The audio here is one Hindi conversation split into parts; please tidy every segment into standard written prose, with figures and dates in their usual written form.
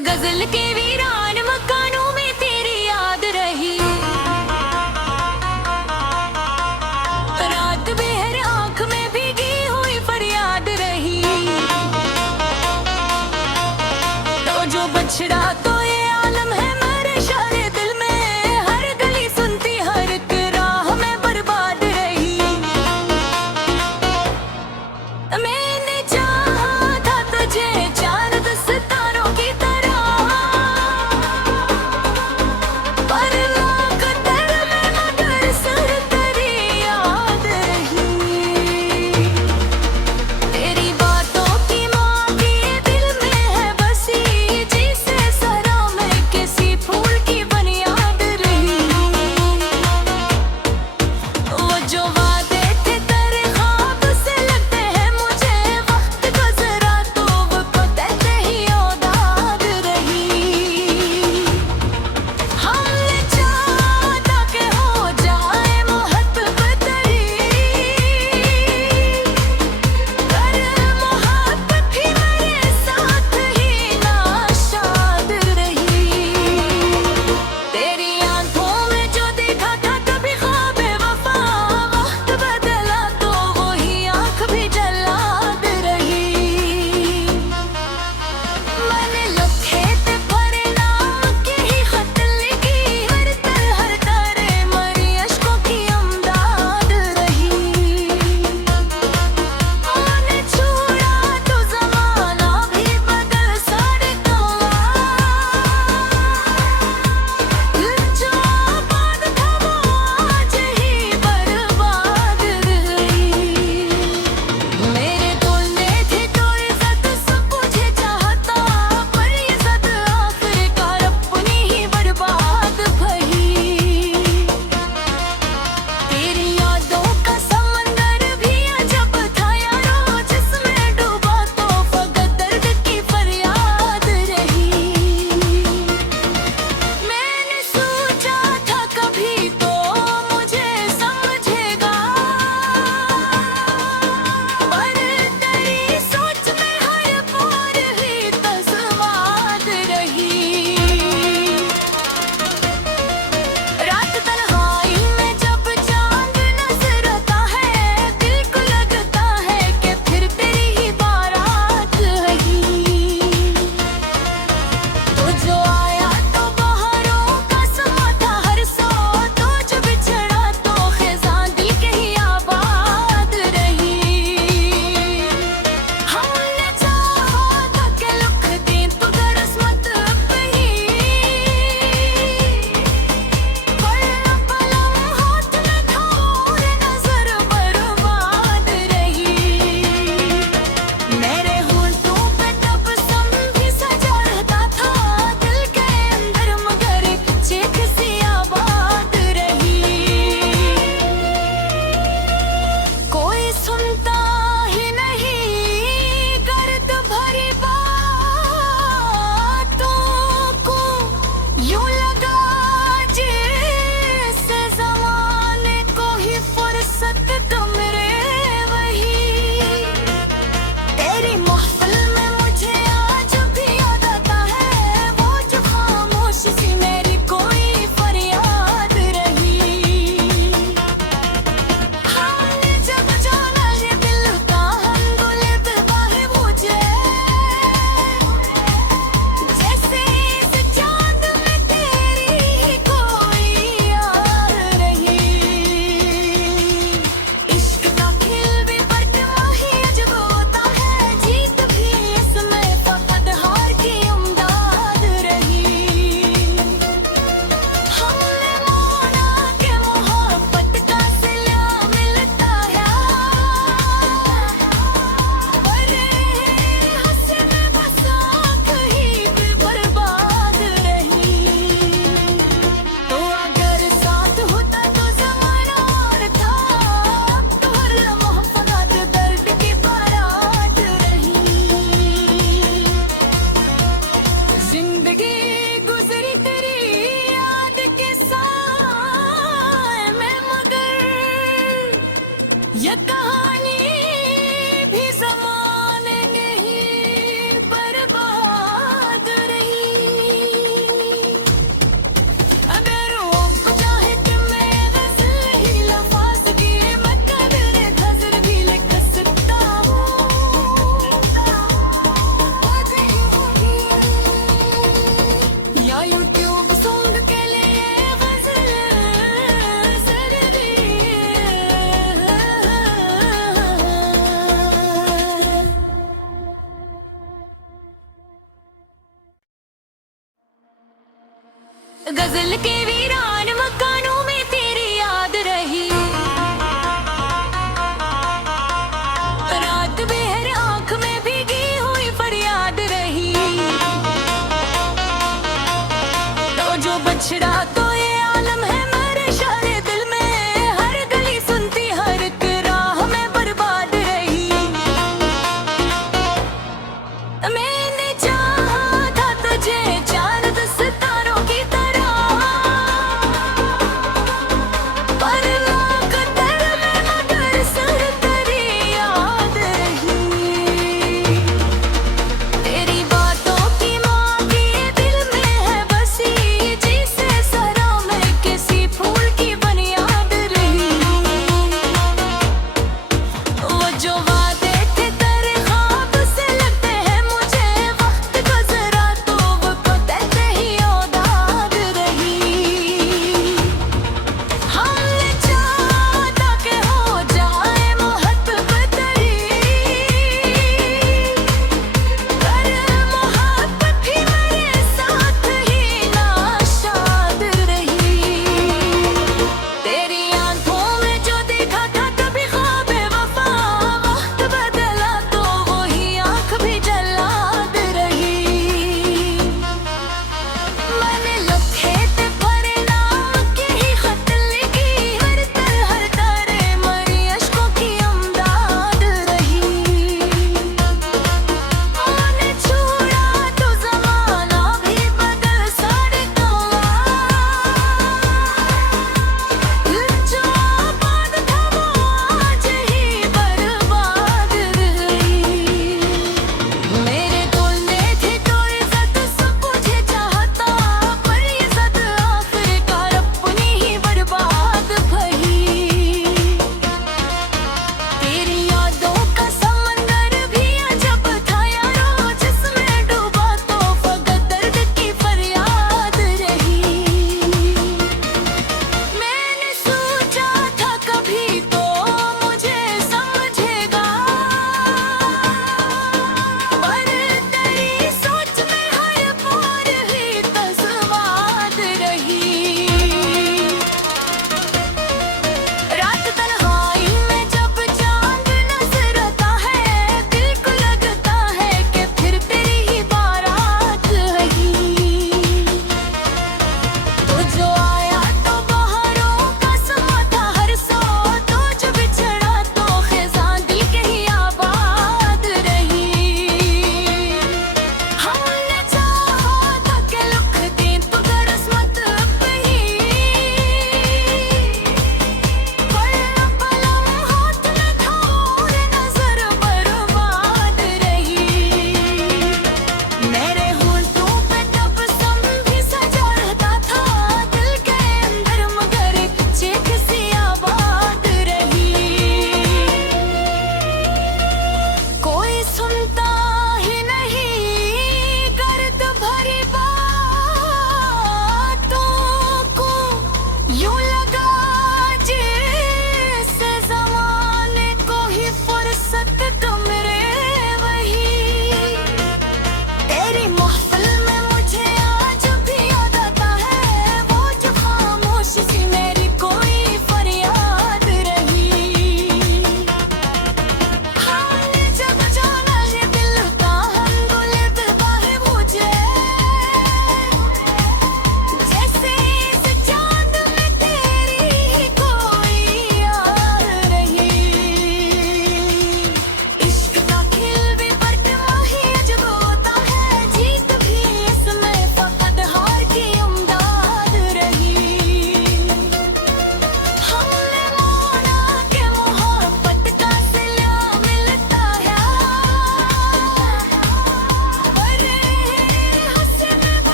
गजल के वीरान मकानों में तेरी याद रही। रात बेहर आंख में भीगी हुई फरियाद रही। तो जो बछड़ा तो ये आलम है मेरे शारे दिल में, हर गली सुनती हर एक राह में बर्बाद रही। मैंने चाहा था तुझे चार सितारों की तरह, पर लाख तेरे में मगर सर तेरी याद रही। तेरी बातों की माँ के दिल में है बसी, जिसे सर गजल के वीरान मकानों में तेरी याद रही। रात बेहर आंख में भीगी हुई फरियाद रही। तो जो बछड़ा तो ये आलम है मेरे शारे दिल में, हर गली सुनती हर एक राह में बर्बाद रही। मैंने चाहा था तुझे चांद सितारों की तरह, पर कदर में मगर सर तेरी याद रही। तेरी बातों की मांगी दिल में है बसी, जिसे सरा में किसी फूल की बुनियाद रही। वो जो वादे थे तेरे ख्वाब से लगते हैं मुझे,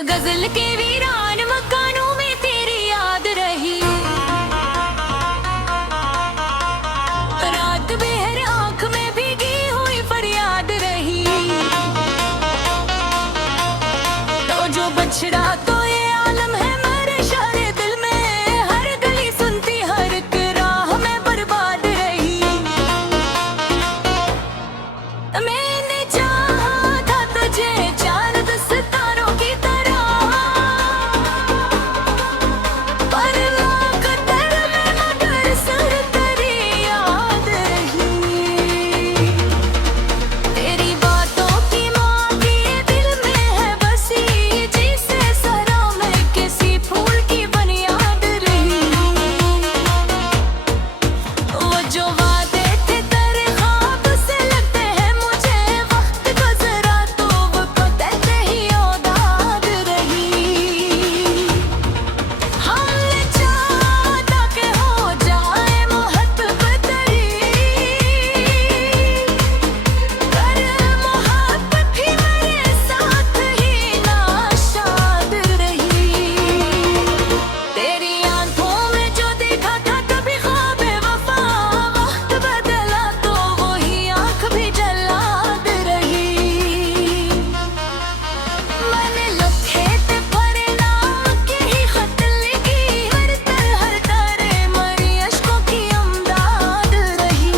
गजल के वीरान मकानों में तेरी याद रही। रात बेहर आंख में भीगी हुई फरियाद रही। तो जो बछड़ा तो ये आलम है मेरे शारे दिल में, हर गली सुनती हर एक राह में बर्बाद रही। मैंने चाहा था तुझे चांद सितारों की तरह, पर लाख दर में मगर सर तेरी याद रही। तेरी बातों की मांगी दिल में है बसी, जिसे सरा में किसी फूल की बुनियाद रही। वो जो वादे थे तेरे ख्वाब से लगते हैं मुझे, वक्त गुजरा तो वो कहते ही औदाद रही। हमने चाहा था कि हो जाए मोहब्बत तेरी, पर मोहब्बत भी मेरे साथ ही नाशाद रही। तेरी आंखों में जो देखा था कभी ख्वाब वफा, वक्त बदला तो वही आंख भी जल्लाद रही। मैंने लखे थे भरे नाम के ही खत लिखी, हर तारे मरी अश्कों की अमदाद रही।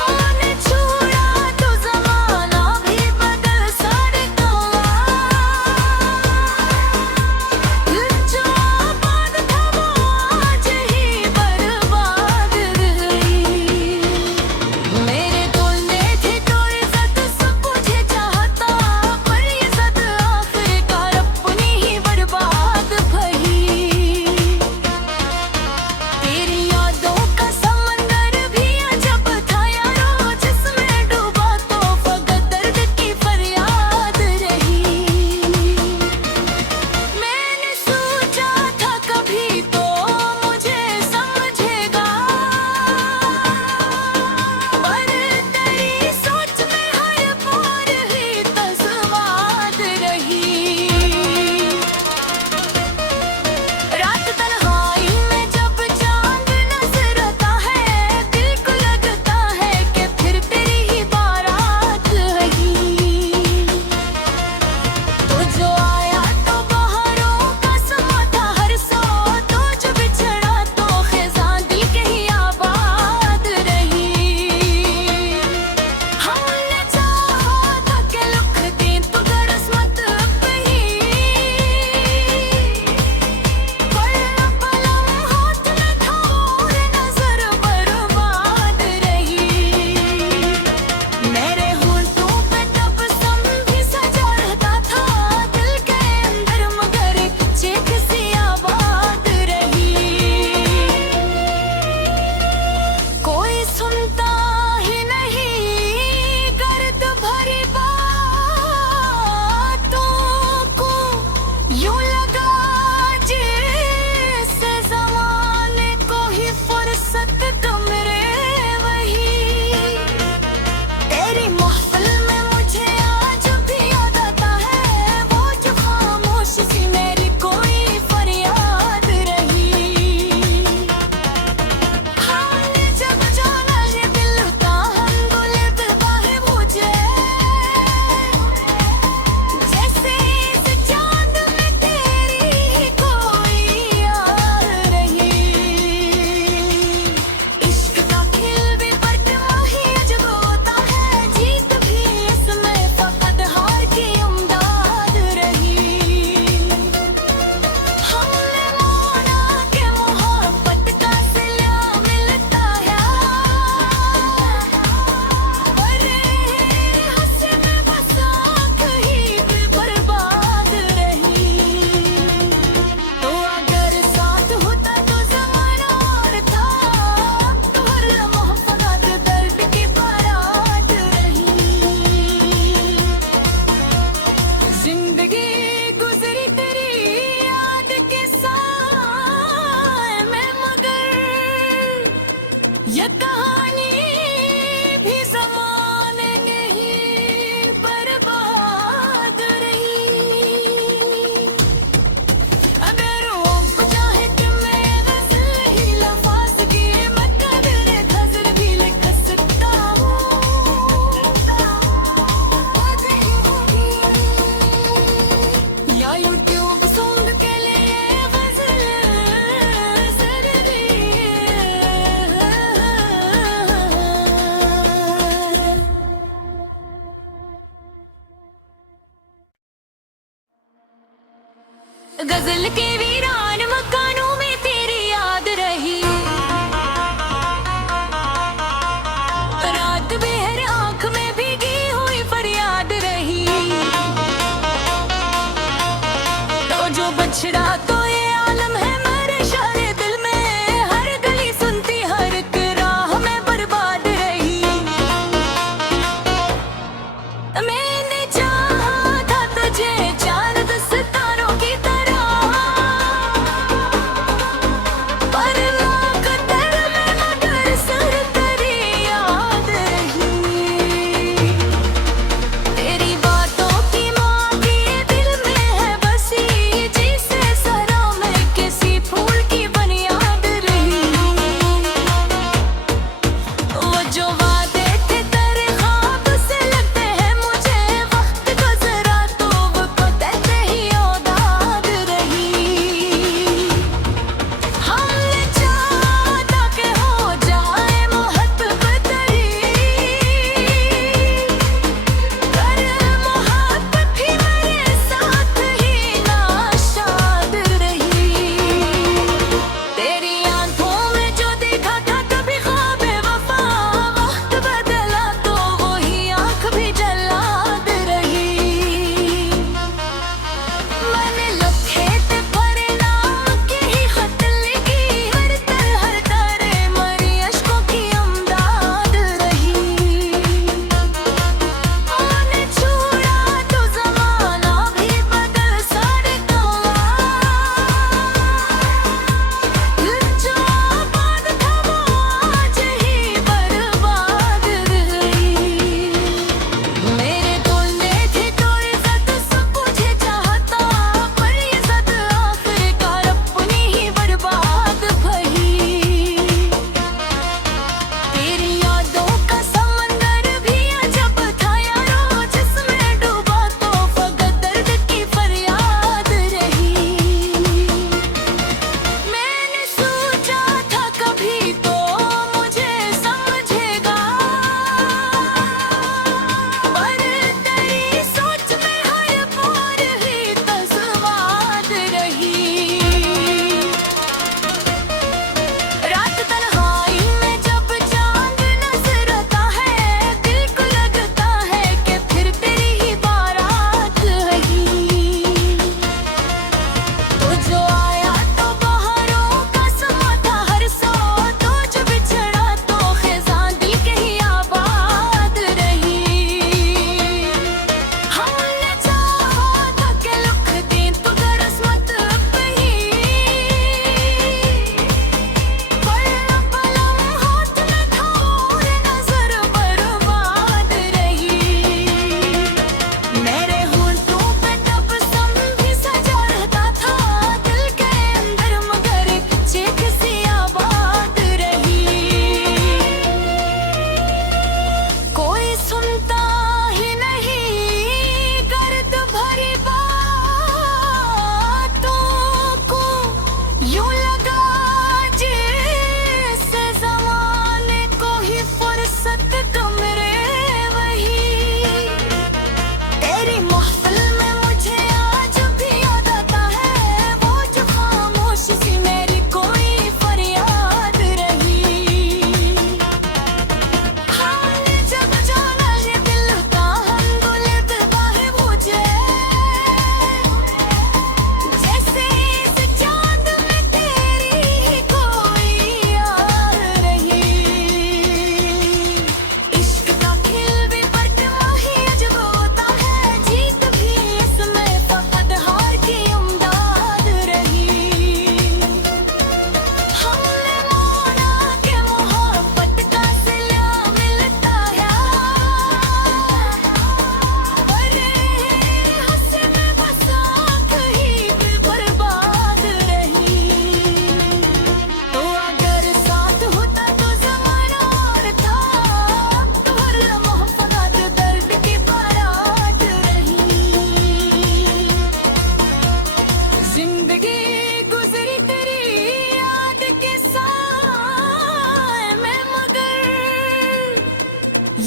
मैंने छोड़ा तो ज़माना भी बदल सारे कौआ, जो आबाद था वो आज ही बर्बाद रही। मेरे तोड़ने थे तो इज़्ज़त सब मुझे चाहता, पर इज़्ज़त आखिरकार अपनी ही बर्बाद भई। तेरी यादों का समंदर भी अजब था यारो, जिसमें डूबा तो फकत दर्द की फरियाद रही। मैंने सोचा था कभी तो मुझे समझेगा, पर तेरी सोच में हर बार ही तस्माद रही। रात तन्हाई में जब चांद नजर आता है, दिल को लगता है कि फिर तेरी ही बारात रही। तो जो आया तो बहारों का समा था हर सौ, तो जो बिछड़ा तो खिज़ां दिल के ही आबाद रही। हमने चाहा था कि लुक दी तो किस्मत अपनी, पर पलम हाथ में था और नजर बर्बाद रही। मेरे होंठों पे तबस्सुम भी सजा रहता था, दिल के अंदर मगर चीख सी आबाद रही। कोई सुनता ही नहीं गर्द भरी बातों को, यूं लगा जैसे ज़माने को ही फुर्सत कम रे वही। तेरी महफिल में मुझे आज भी याद आता है, वो जो खामोश सी मेरी कोई फरियाद रही। हमने जब जाना ये दिल का हम गुलदस्ता है मुझे, जैसे इस चांद में तेरी कोई याद रही। इश्क का खेल भी बदमाही अजब होता है, जीत भी इसमें फकत हार की उम्मीद रही। हमने माना कि मोहब्बत का सिला मिलता है, पर हंसे में बस आँख ही भी बर्बाद रही। तो अगर साथ होता तो ज़माना और था, अब तो हर लम्हा फकत दर्द की बारात रही। जिंदगी गुजरी तेरी याद के साए में, मगर ये कहानी भी ज़माने ने ही बर्बाद रही।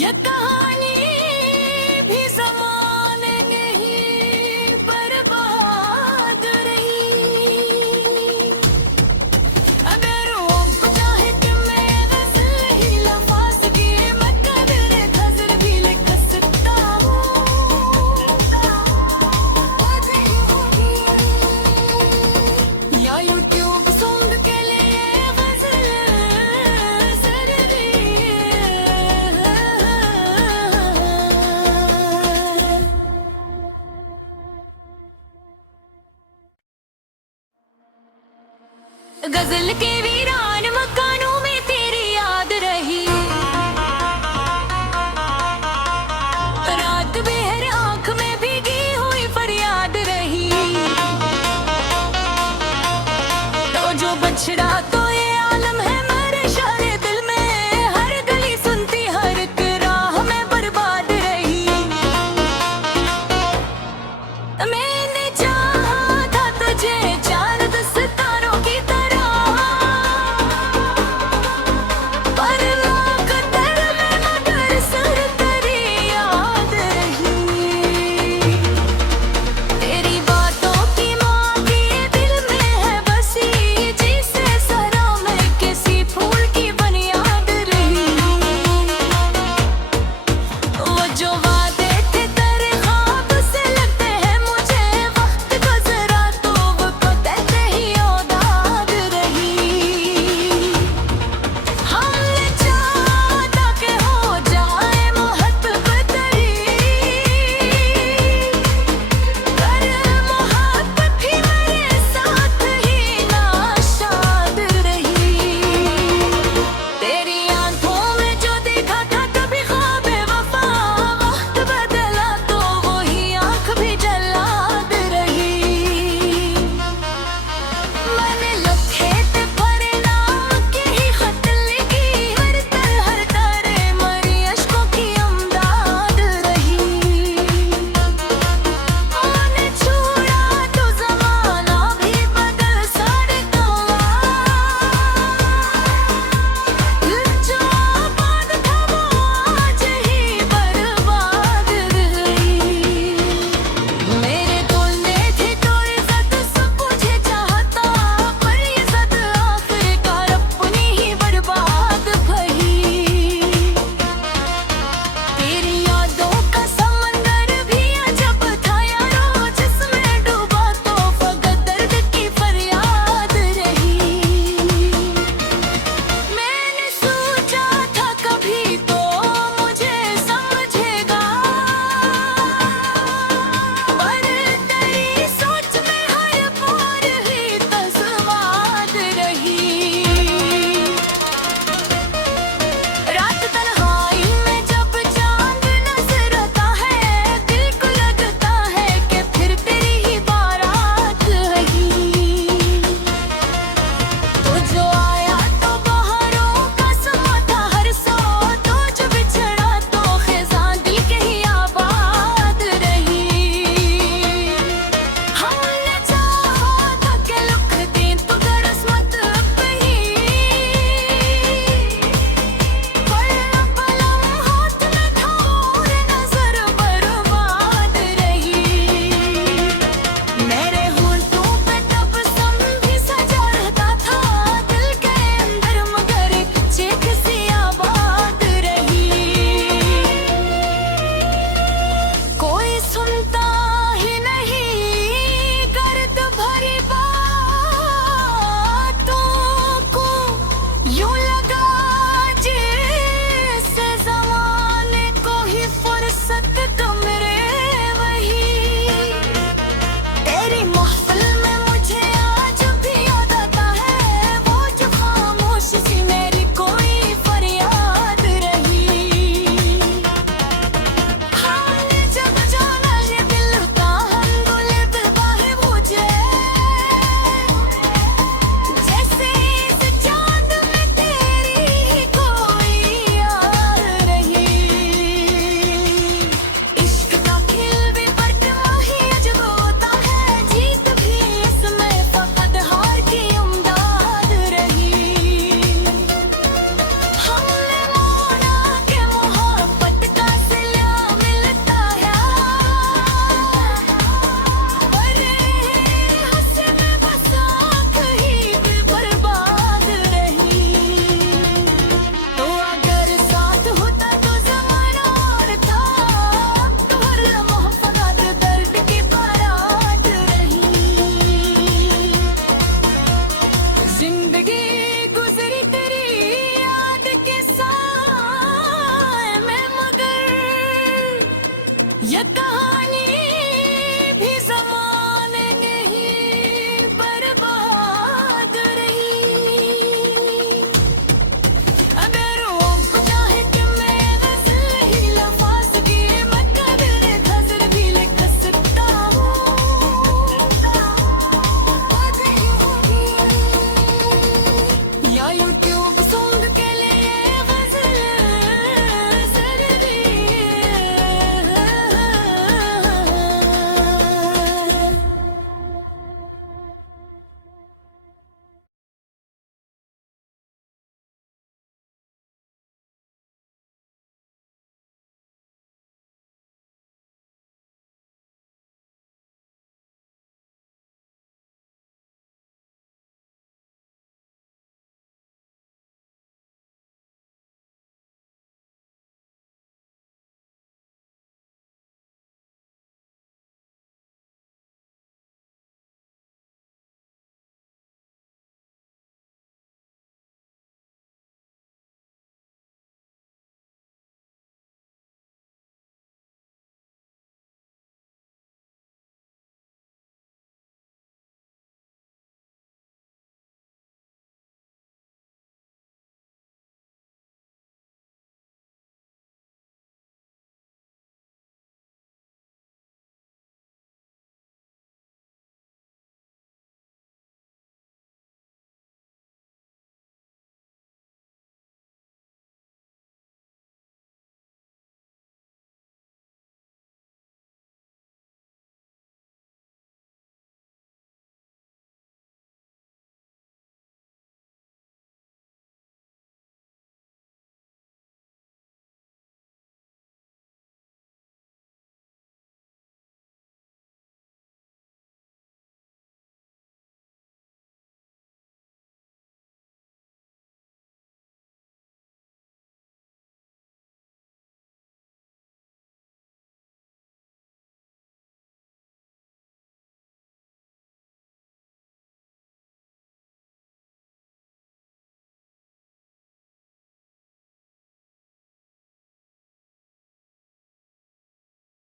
ये कहानी भी ज़माने ने ही बर्बाद रही। अगर वो चाहे कि मैं गज़ल ही लफ़ाज़ की मैं कदर गज़ल भी लिख सकता हूँ। या यूट्यूब सॉन्ग के लिए गज़ल ज़रूरी गज़ल के वीरान मकानों में तेरी याद रही। रात बेहर आँख में भीगी हुई फरियाद रही। तो जो बछड़ा तो ये आलम है मेरे शारे दिल में, हर गली सुनती हर एक राह में बर्बाद रही। मैंने चाहा था तुझे चांद सितारों की तरह, ये कहानी